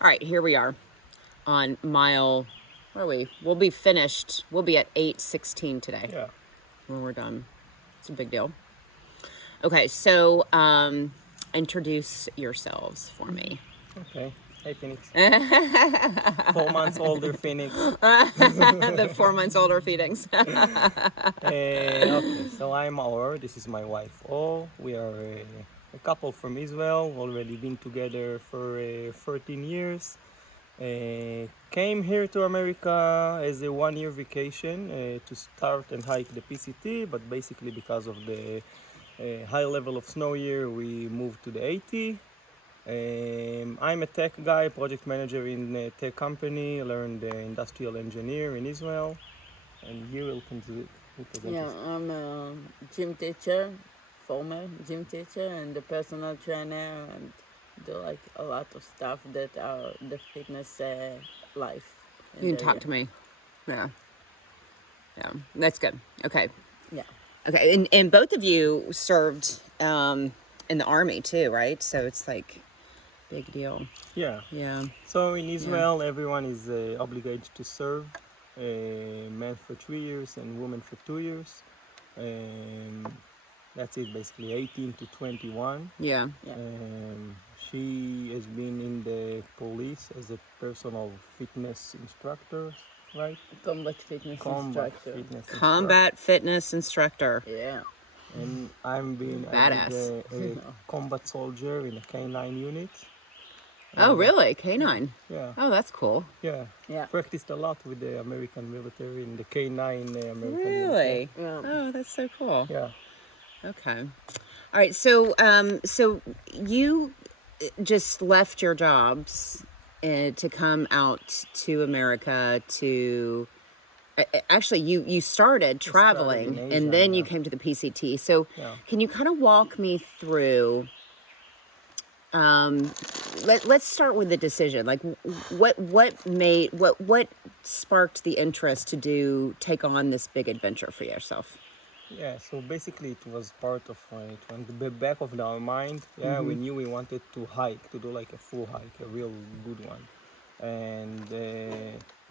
All right, here we are on mile. Where are we? We'll be finished. We'll be at 8:16 today Yeah. when we're done. It's a big deal. Okay, so introduce yourselves for me. Okay. Hey, Phoenix. 4 months older Phoenix. The 4 months older feedings. Okay, so I'm Or. This is my wife, O. We are a couple from Israel, already been together for 13 years. Came here to America as a 1 year vacation to start and hike the PCT, but basically because of the high level of snow here, we moved to the AT. I'm a tech guy, project manager in a tech company, learned industrial engineer in Israel, and you will represent Yeah, us. I'm a gym teacher, former gym teacher, and a personal trainer, and do like a lot of stuff that are the fitness life in You can the talk area. to me. Yeah. Yeah. That's good. Okay. Yeah, Okay. And both of you served in the army too, right? So it's like big deal. Yeah, Yeah. so in Yeah. Israel, everyone is obligated to serve, men for 3 years and women for 2 years. Um, that's it, basically 18 to 21. Yeah. yeah, She has been in the police as a personal fitness instructor, right? combat fitness Combat instructor. fitness instructor. Combat fitness instructor. Yeah, And I did Badass. a combat soldier in a K9 unit. Oh, Uh, really? Canine. yeah, Oh, that's cool. yeah. yeah, Practiced a lot with the American military in the K9 American military. Really? yeah. Oh, that's so cool. Yeah. Okay. All right. So you just left your jobs to come out to America to. Actually, you started I started in traveling and Asia. then you Yeah. came to the PCT. So, Yeah. can you kind of walk me through? Let's start with the decision. Like, what sparked the interest to take on this big adventure for yourself? Yeah, so basically it was part of it on the back of our mind. Yeah, we knew we wanted to hike, to do like a full hike, a real good one. And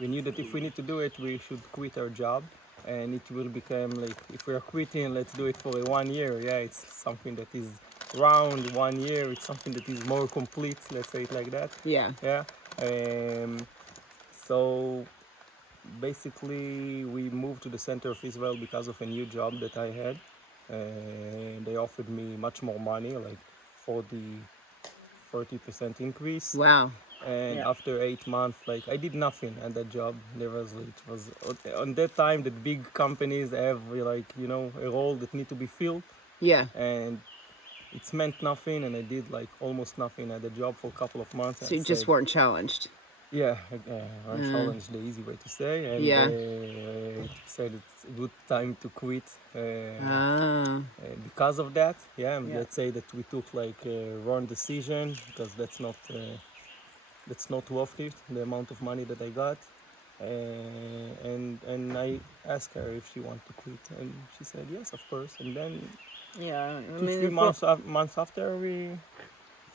we knew that if we need to do it, we should quit our job. And it will become like, if we are quitting, let's do it for a 1 year. Yeah, it's something that is round 1 year. It's something that is more complete, let's say it like that. Yeah. Yeah. So basically we moved to the center of Israel because of a new job that I had. They offered me much more money, like 40% increase. Wow. And Yeah. after 8 months, like I did nothing at that job. It was on that time that big companies have like a role that need to be filled, Yeah. and it's meant nothing. And I did like almost nothing at the job for a couple of months. So And you just said, weren't challenged. yeah, unchallenged, the easy way to say, and Yeah. said it's a good time to quit Ah. because of that. Yeah, Yeah. let's say that we took like a wrong decision because that's not worth it, the amount of money that I got. And I asked her if she wanted to quit, and she said yes, of course. And then Yeah, I two, mean, three months after we,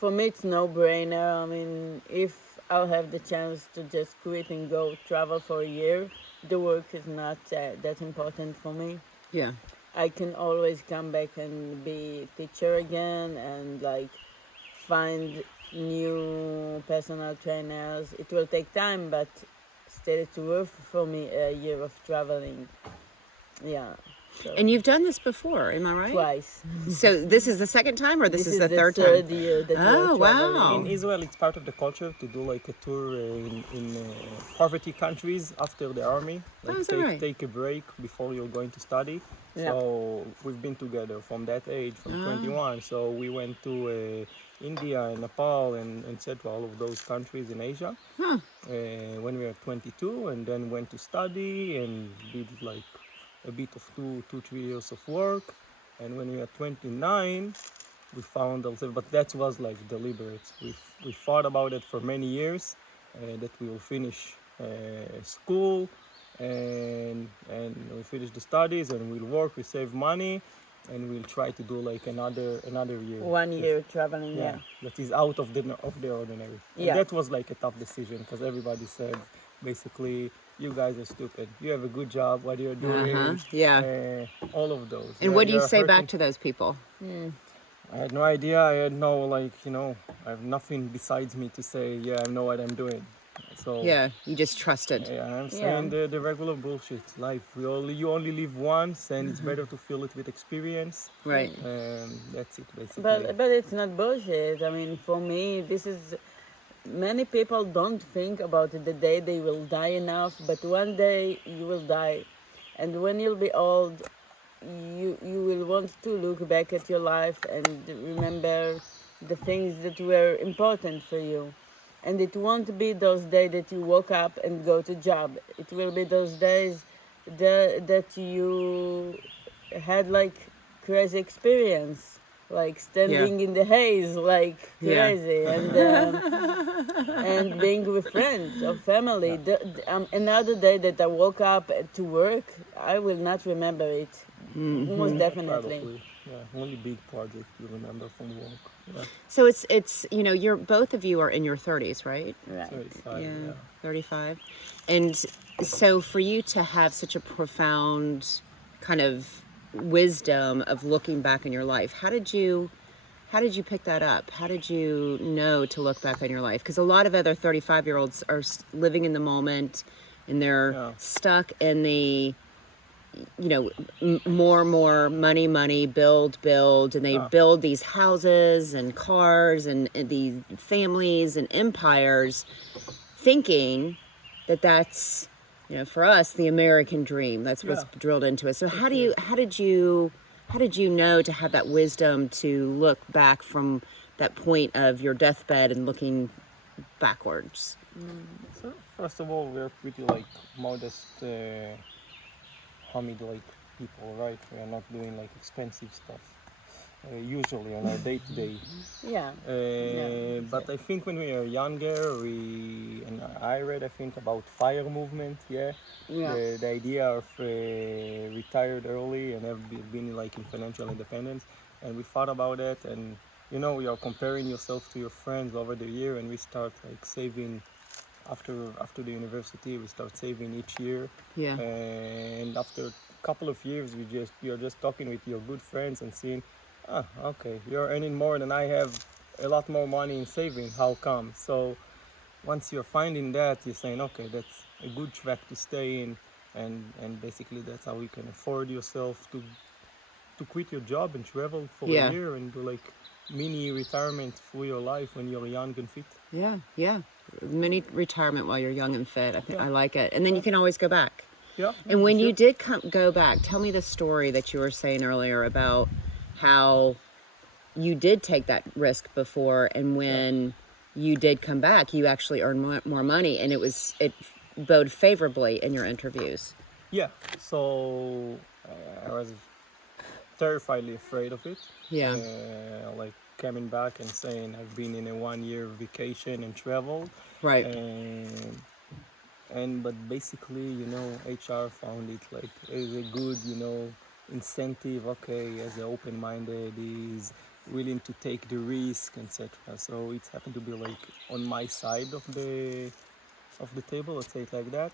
for me, it's no brainer. I mean, if I'll have the chance to just quit and go travel for a year, the work is not that important for me. Yeah. I can always come back and be teacher again and like find new personal trainers. It will take time, but still it's worth for me a year of traveling. Yeah. So And you've done this before, am I right? twice. So this is the second time, or this is the third third time? year that Oh, we're wow. traveling. in Israel, it's part of the culture to do like a tour in poverty countries after the army. Like Oh, is that right? take a break before you're going to study. Yeah. So we've been together from that age, from 21. So we went to India and Nepal and etc. All of those countries in Asia when we were 22, and then went to study and did like a bit of 3 years of work. And when we were 29, we found ourselves, but that was like deliberate. We thought about it for many years, that we will finish school and we finish the studies and we'll work, we save money, and we'll try to do like another year. 1 year traveling, Yeah, yeah. that is out of the ordinary. And Yeah. that was like a tough decision because everybody said basically, you guys are stupid. You have a good job. What you're doing, Yeah. all of those. And what do you you're say back hurting. to those people? I had no idea. I had no I have nothing besides me to say. Yeah, I know what I'm doing. So Yeah, you just trusted. yeah, I'm Yeah. saying the regular bullshit. Life. You only live once, and it's better to fill it with experience. Right. That's it basically. But it's not bullshit. I mean, for me, this is many people don't think about the day they will die enough, but one day you will die, and when you'll be old, you will want to look back at your life and remember the things that were important for you. And it won't be those days that you woke up and go to job. It will be those days that you had like crazy experience, like standing in the haze like Yeah. crazy, and being with friends or family. Another day that I woke up to work, I will not remember it. Most definitely. Probably. Yeah, only big project you remember from work. Yeah, So it's you're both of you are in your 30s, right? Right. 35. Yeah, Yeah. 35. And so for you to have such a profound kind of wisdom of looking back in your life, how did you pick that up? How did you know to look back on your life? Because a lot of other 35-year-olds are living in the moment and they're Yeah. stuck in the more money, build, and they build these houses and cars and these families and empires, thinking that that's for us the American dream. That's what's Yeah. drilled into us. So how did you know to have that wisdom to look back from that point of your deathbed and looking backwards? So first of all, we're pretty like modest, Hamid like people, right? We are not doing like expensive stuff. Usually on our day to day. Yeah. But I think when we were younger, I read I think about FIRE movement, yeah. Yeah. The idea of retired early and have been like in financial independence, and we thought about it, and you are comparing yourself to your friends over the year, and we start like saving after the university. We start saving each year, Yeah. and after a couple of years, you're just talking with your good friends and seeing, okay, you're earning more than I have, a lot more money in saving. How come? So once you're finding that, you're saying, okay, that's a good track to stay in, and basically that's how you can afford yourself to quit your job and travel for Yeah. a year and do like mini retirement for your life when you're young and fit. Yeah. Mini retirement while you're young and fit. I think Yeah. I like it. And then you can always go back. Yeah. And when sure. you did go back, tell me the story that you were saying earlier about how you did take that risk before, and when you did come back, you actually earned more money, and it bode favorably in your interviews. Yeah, so I was terrifiedly afraid of it. Yeah. Like coming back and saying I've been in a 1 year vacation and traveled. Right. But basically, HR found it like as a good, incentive. Okay, as an open-minded, is willing to take the risk, etc. So it happened to be like on my side of the table, let's say it like that.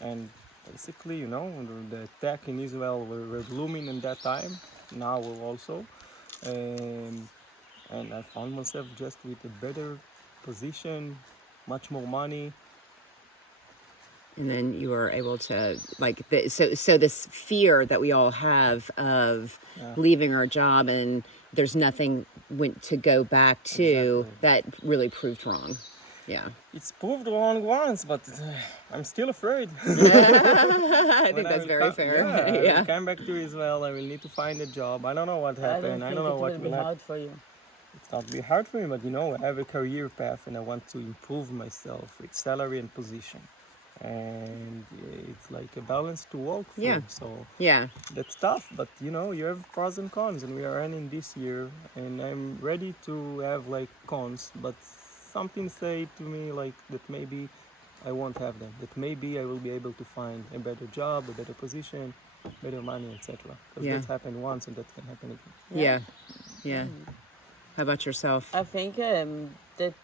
And basically, the attack in Israel were blooming in that time. Now we're also, and I found myself just with a better position, much more money. And then you were able to so this fear that we all have of leaving our job and there's nothing to go back to, Exactly. that really proved wrong. Yeah. It's proved wrong once, but I'm still afraid. I think When that's will very fair. I will come back to Israel. I will need to find a job. I don't know what I don't happened. think I don't know it what will will be happen. hard for you. It's not be hard for me, but I have a career path and I want to improve myself with salary and position. And it's like a balance to work for. Yeah. So Yeah. that's tough, but you have pros and cons, and we are earning this year, and I'm ready to have like cons, but something say to me like that maybe I won't have them, that maybe I will be able to find a better job, a better position, better money, etc. Because Yeah. that happened once and that can happen again. Yeah. Yeah. How about yourself? I think that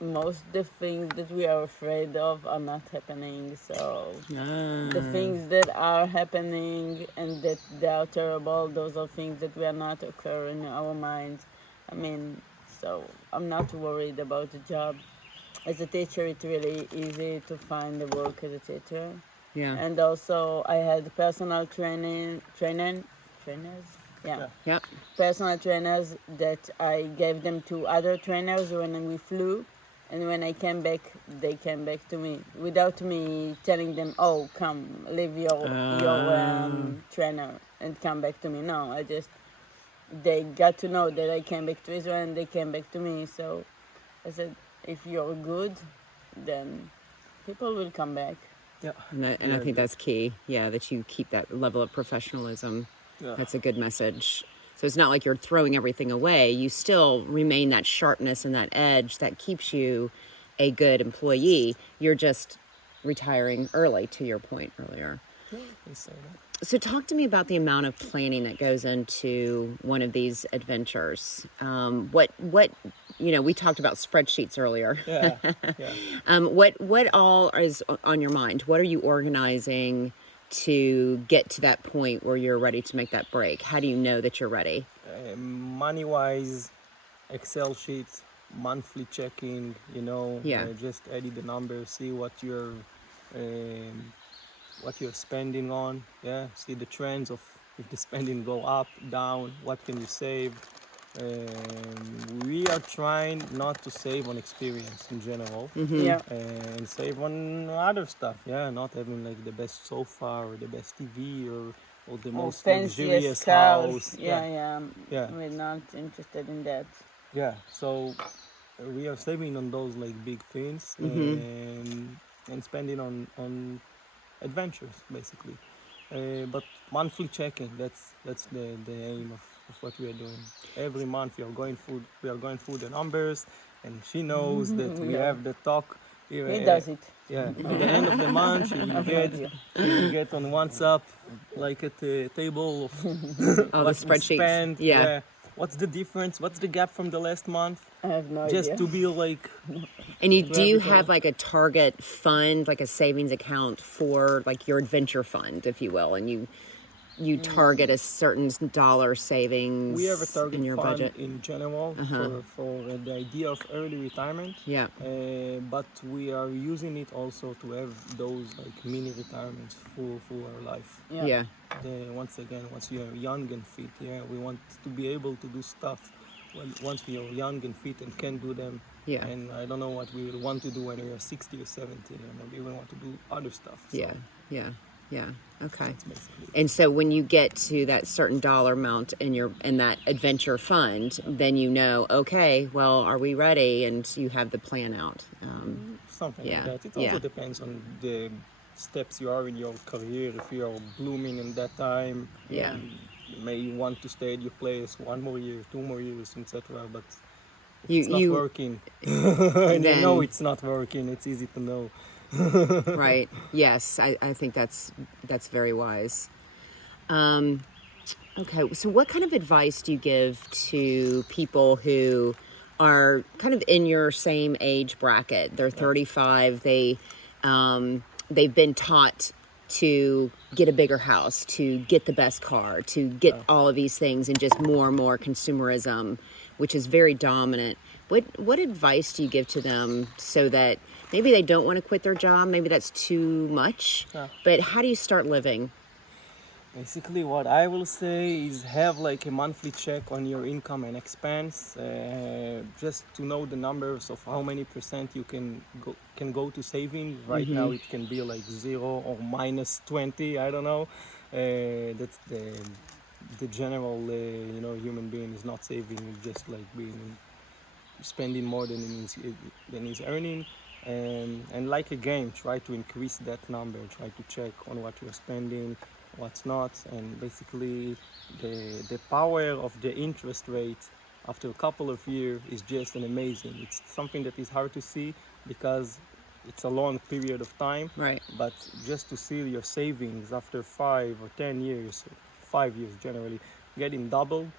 most the things that we are afraid of are not happening. So the Ah, things that are happening and that they are terrible, those are things that we are not occur in our minds. I mean, so I'm not worried about the job. As a teacher, it's really easy to find the work as a teacher. yeah. And also, I had personal trainers, yeah, Yeah. Yep. personal trainers that I gave them to other trainers when we flew, and when I came back, they came back to me without me telling them, "Oh, come, leave your Ah. trainer and come back to me." No, I just they got to know that I came back to Israel and they came back to me. So I said, if you're good, then people will come back. Yeah. And I think that's key. Yeah, that you keep that level of professionalism. Yeah. That's a good message. So it's not like you're throwing everything away. You still remain that sharpness and that edge that keeps you a good employee. You're just retiring early, to your point earlier. Yeah, you can say that. So talk to me about the amount of planning that goes into one of these adventures. What we talked about spreadsheets earlier. Yeah. Yeah. What all is on your mind? What are you organizing to get to that point where you're ready to make that break? How do you know that you're ready? Money wise, Excel sheets, monthly checking, Yeah. just edit the numbers, see um, what you're spending on, yeah, see the trends of if the spending go up, down, what can you save. We are trying not to save on experience in general, Yeah. and save on other stuff, yeah, not having like the best sofa or the best TV or the Or most fanciest luxurious cars. house. Yeah. Yeah. We're not interested in that. Yeah, so we are saving on those like big things, and spending on adventures basically. But monthly checking, that's the aim of what we are doing. Every month we are going through the numbers, and she knows that we Yeah. have the talk. He does it. Yeah, at the end of the month, she will get on WhatsApp like at the table of All the what we spreadsheets. spend. Yeah. What's the difference? What's the gap from the last month? I have no Just idea. to be like, And do you everything. have like a target fund, like a savings account for like your adventure fund, if you will, and you target a certain dollar savings we have a target in your fund budget? in general for the idea of early retirement. Yeah. But we are using it also to have those like mini retirements for our life. Yeah. Once again, once you are young and fit, yeah, we want to be able to do stuff once we are young and fit and can do them. Yeah. And I don't know what we will want to do when we are 60 or 70, and maybe we want to do other stuff. So Yeah. Yeah. Yeah. Okay. that's basically it. And so when you get to that certain dollar amount in that adventure fund, then you know, okay, well, are we ready? And you have the plan out. Something Yeah, like that. It yeah. also depends on the steps you are in your career. If you are blooming in that time, Yeah. you may want to stay at your place 1 more year, 2 more years, etc. But if You- it's not you- working, and you know then- it's not working, it's easy to know. Right. Yes, I think that's very wise. Okay, so what kind of advice do you give to people who are kind of in your same age bracket? They're 35. They've been taught to get a bigger house, to get the best car, to get all of these things, and just more and more consumerism, which is very dominant. What advice do you give to them so that maybe they don't want to quit their job, maybe that's too much, Yeah. but how do you start living? Basically, what I will say is have like a monthly check on your income and expense, just to know the numbers of how many percent you can go to saving. Right now, it can be like 0 or minus 20. I don't know. That's the general, human being is not saving, just like being spending more than he's earning. And like a game, try to increase that number, try to check on what you're spending, what's not, and basically the power of the interest rate after a couple of years is just an amazing. It's something that is hard to see because it's a long period of time. Right. But just to see your savings after 5 or 10 years, 5 years generally, getting doubled,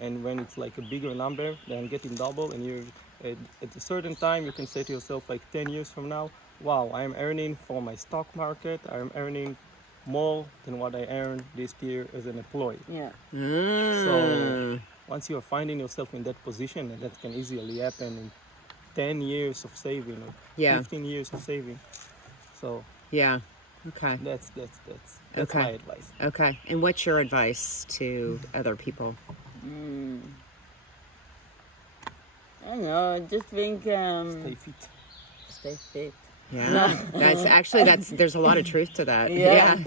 and when it's like a bigger number, then getting double, and you're at a certain time, you can say to yourself, like 10 years from now, wow, I'm earning for my stock market, I'm earning more than what I earned this year as an employee. Yeah. So once you are finding yourself in that position, and that can easily happen in 10 years of saving or Yeah. 15 years of saving. So Yeah. Okay. that's Okay. my advice. Okay. And what's your advice to other people? I don't know. Just think. Stay fit. Stay fit. Yeah. There's a lot of truth to that. Yeah.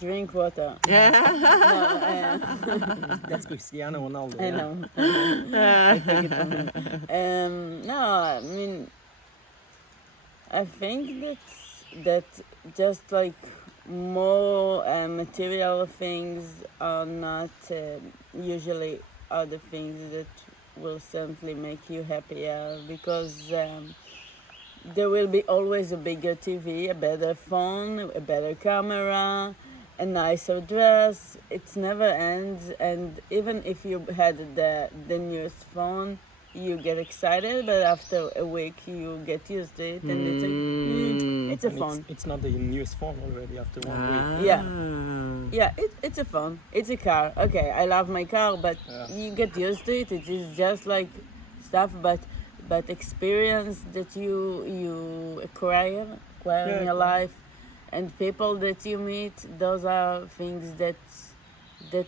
Drink water. Yeah. That's Cristiano Ronaldo. I yeah. know. I take it from him. No, I mean, I think that just like more material things are not usually are the things that will simply make you happier, because there will be always a bigger TV, a better phone, a better camera, a nicer dress. It never ends, and even if you had the newest phone, you get excited, but after a week you get used to it, and it's like, it's a And phone. it's not the newest phone already after 1 week. Yeah. Yeah, it's a phone. It's a car. Okay, I love my car, but Yeah. you get used to it. It is just like stuff, but experience that you acquire Yeah. in your life, and people that you meet, those are things that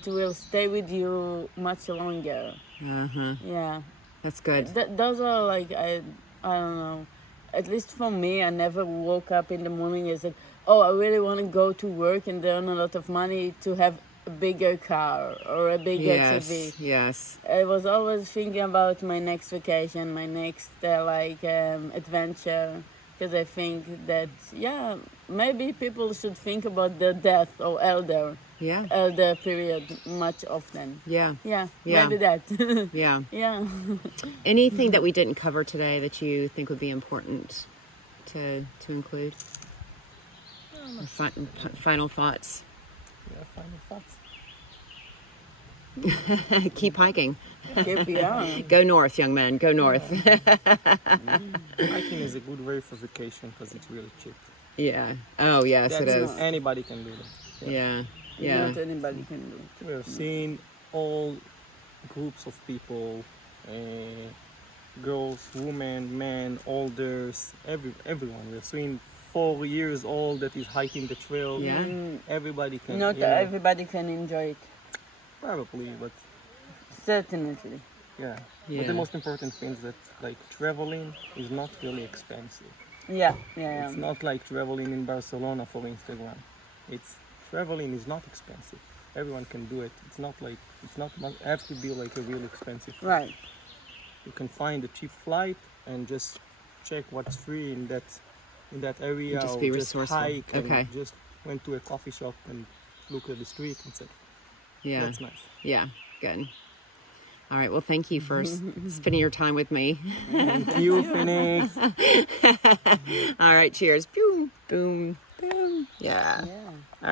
will stay with you much longer. Uh-huh. Yeah. That's good. Those are like, I don't know. At least for me, I never woke up in the morning and said, "Oh, I really want to go to work and earn a lot of money to have a bigger car or a bigger Yes. TV." Yes. I was always thinking about my next vacation, my next adventure, because I think that maybe people should think about their death or elder period much often. Yeah. Yeah, Yeah. maybe that. Yeah. Yeah. Anything that we didn't cover today that you think would be important to include? Or final thoughts. Yeah, final thoughts. Keep hiking. Yeah. Go north, young man. Go north. Hiking is a good way for vacation because it's really cheap. Yeah. Oh, yes, it That's is. Anybody can do that. Yeah. Yeah. Not anybody can do. We're seeing all groups of people, girls, women, men, elders, everyone. We're seeing 4 years old that is hiking the trail. Yeah. Everybody can. Not you know, everybody can enjoy it. probably, but Certainly. yeah. Yeah. But the most important thing is that like traveling is not really expensive. Yeah. It's not like traveling in Barcelona for Instagram. Traveling is not expensive. Everyone can do it. It's not have to be like a real expensive. Right. You can find a cheap flight and just check what's free in that area. Just or be just resourceful. hike Okay. and just went to a coffee shop and looked at the street and said, Yeah. that's nice. Yeah. Good. All right. Well, thank you for spending your time with me. Thank you, Phoenix. All right. Cheers. Boom. Boom. Boom. Yeah. Yeah.